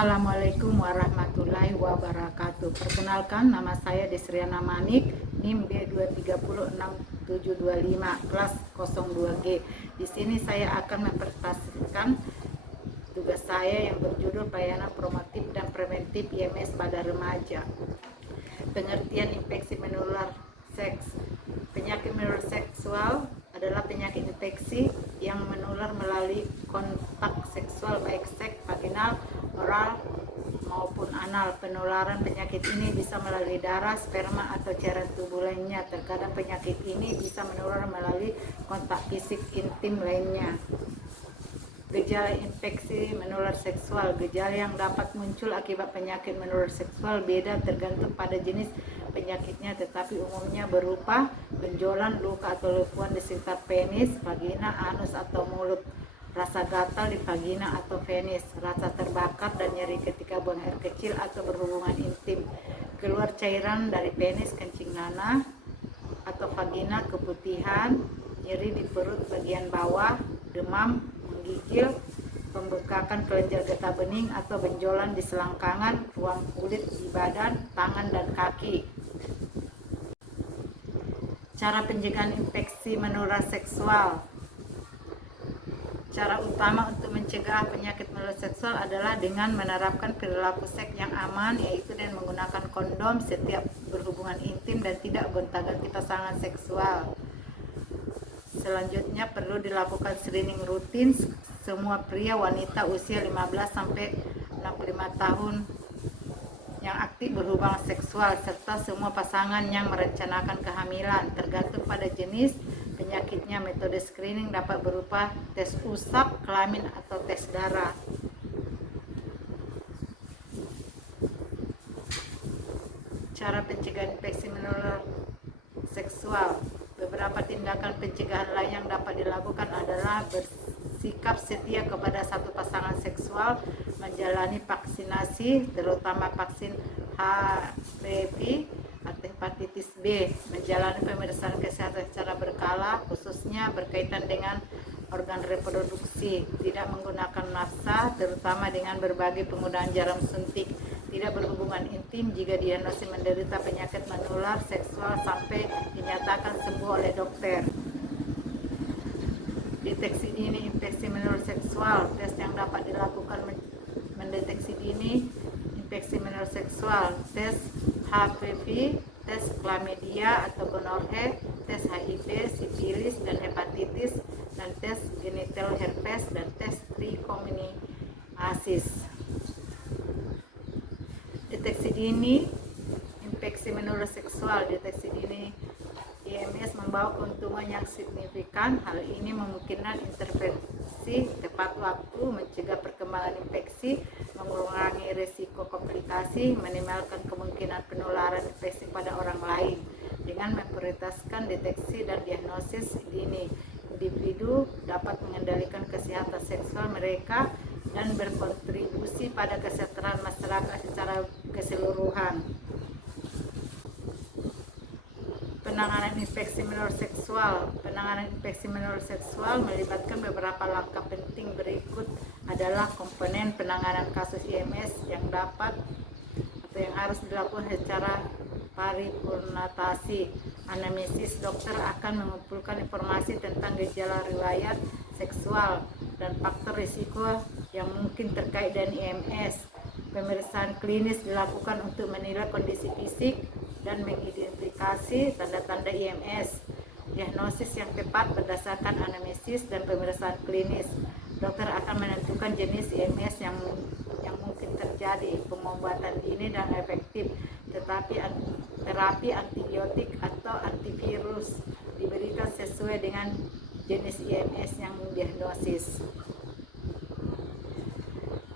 Assalamualaikum warahmatullahi wabarakatuh. Perkenalkan, nama saya Desriana Manik, NIM B2306725, kelas 02G. Di sini saya akan mempresentasikan tugas saya yang berjudul pelayanan promotif dan preventif IMS pada remaja. Pengertian infeksi menular seks. Penyakit menular seksual adalah penyakit infeksi yang menular melalui kontak seksual baik seks vaginal, oral maupun anal. Penularan penyakit ini bisa melalui darah, sperma atau cairan tubuh lainnya. Terkadang penyakit ini bisa menular melalui kontak fisik intim lainnya. Gejala infeksi menular seksual. Gejala yang dapat muncul akibat penyakit menular seksual beda tergantung pada jenis penyakitnya, tetapi umumnya berupa benjolan, luka atau lekuan di sekitar penis, vagina, anus atau mulut, rasa gatal di vagina atau penis, rasa terbakar dan nyeri ketika buang air kecil atau berhubungan intim, keluar cairan dari penis, kencing nanah atau vagina, keputihan, nyeri di perut bagian bawah, demam, menggigil, pembengkakan kelenjar getah bening atau benjolan di selangkangan, ruang kulit di badan, tangan dan kaki. Cara pencegahan infeksi menular seksual. Cara utama untuk mencegah penyakit menular seksual adalah dengan menerapkan perilaku seks yang aman, yaitu dengan menggunakan kondom setiap berhubungan intim dan tidak gonta-ganti pasangan seksual. Selanjutnya perlu dilakukan screening rutin semua pria wanita usia 15 sampai 65 tahun yang aktif berhubungan seksual, serta semua pasangan yang merencanakan kehamilan. Tergantung pada jenis penyakitnya, metode screening dapat berupa tes usap kelamin atau tes darah. Cara pencegahan infeksi menular seksual. Beberapa tindakan pencegahan lain yang dapat dilakukan adalah bersikap setia kepada satu pasangan seksual, menjalani vaksinasi, terutama vaksin HPV atau hepatitis B, menjalani pemeriksaan kesehatan secara berkala, khususnya berkaitan dengan organ reproduksi, tidak menggunakan nafsa, terutama dengan berbagai penggunaan jarum suntik, tidak berhubungan intim jika diagnosis menderita penyakit menular seksual sampai dinyatakan sembuh oleh dokter. Deteksi dini infeksi menular seksual. Tes yang dapat dilakukan mendeteksi dini infeksi menular seksual: tes HPV, tes chlamydia atau gonorrhea, tes HIV, sifilis dan hepatitis, dan tes genital herpes dan tes trichomoniasis. Deteksi dini infeksi menular seksual. Deteksi dini IMS membawa keuntungan yang signifikan. Hal ini memungkinkan intervensi tepat waktu, mencegah perkembangan infeksi, mengurangi risiko komplikasi, minimalkan kemungkinan penularan infeksi pada orang lain. Dengan memprioritaskan deteksi dan diagnosis dini, individu dapat mengendalikan kesehatan seksual mereka dan berkontribusi pada kesejahteraan masyarakat secara keseluruhan. Penanganan infeksi menular seksual. Penanganan infeksi menular seksual melibatkan beberapa langkah penting. Berikut adalah komponen penanganan kasus IMS yang dapat atau yang harus dilakukan secara paripurnatasi. Anamnesis. Dokter akan mengumpulkan informasi tentang gejala riwayat seksual dan faktor risiko yang mungkin terkait dengan IMS. Pemeriksaan klinis dilakukan untuk menilai kondisi fisik dan mengidentifikasi tanda-tanda IMS. Diagnosis yang tepat berdasarkan anamnesis dan pemeriksaan klinis. Dokter akan menentukan jenis IMS yang mungkin terjadi. Pengobatan dini dan efektif, tetapi terapi antibiotik atau antivirus diberikan sesuai dengan jenis IMS yang diagnosis.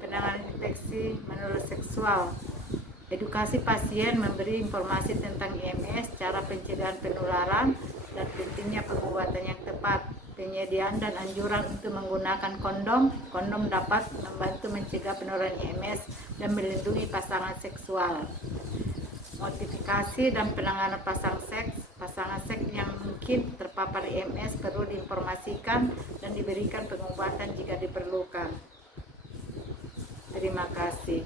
Penanganan infeksi menular seksual. Edukasi pasien, memberi informasi tentang IMS, cara pencegahan penularan, dan pentingnya pengobatan yang tepat. Penyediaan dan anjuran untuk menggunakan kondom. Kondom dapat membantu mencegah penularan IMS dan melindungi pasangan seksual. Notifikasi dan penanganan pasangan seks. Pasangan seks yang mungkin terpapar IMS perlu diinformasikan dan diberikan pengobatan jika diperlukan. Terima kasih.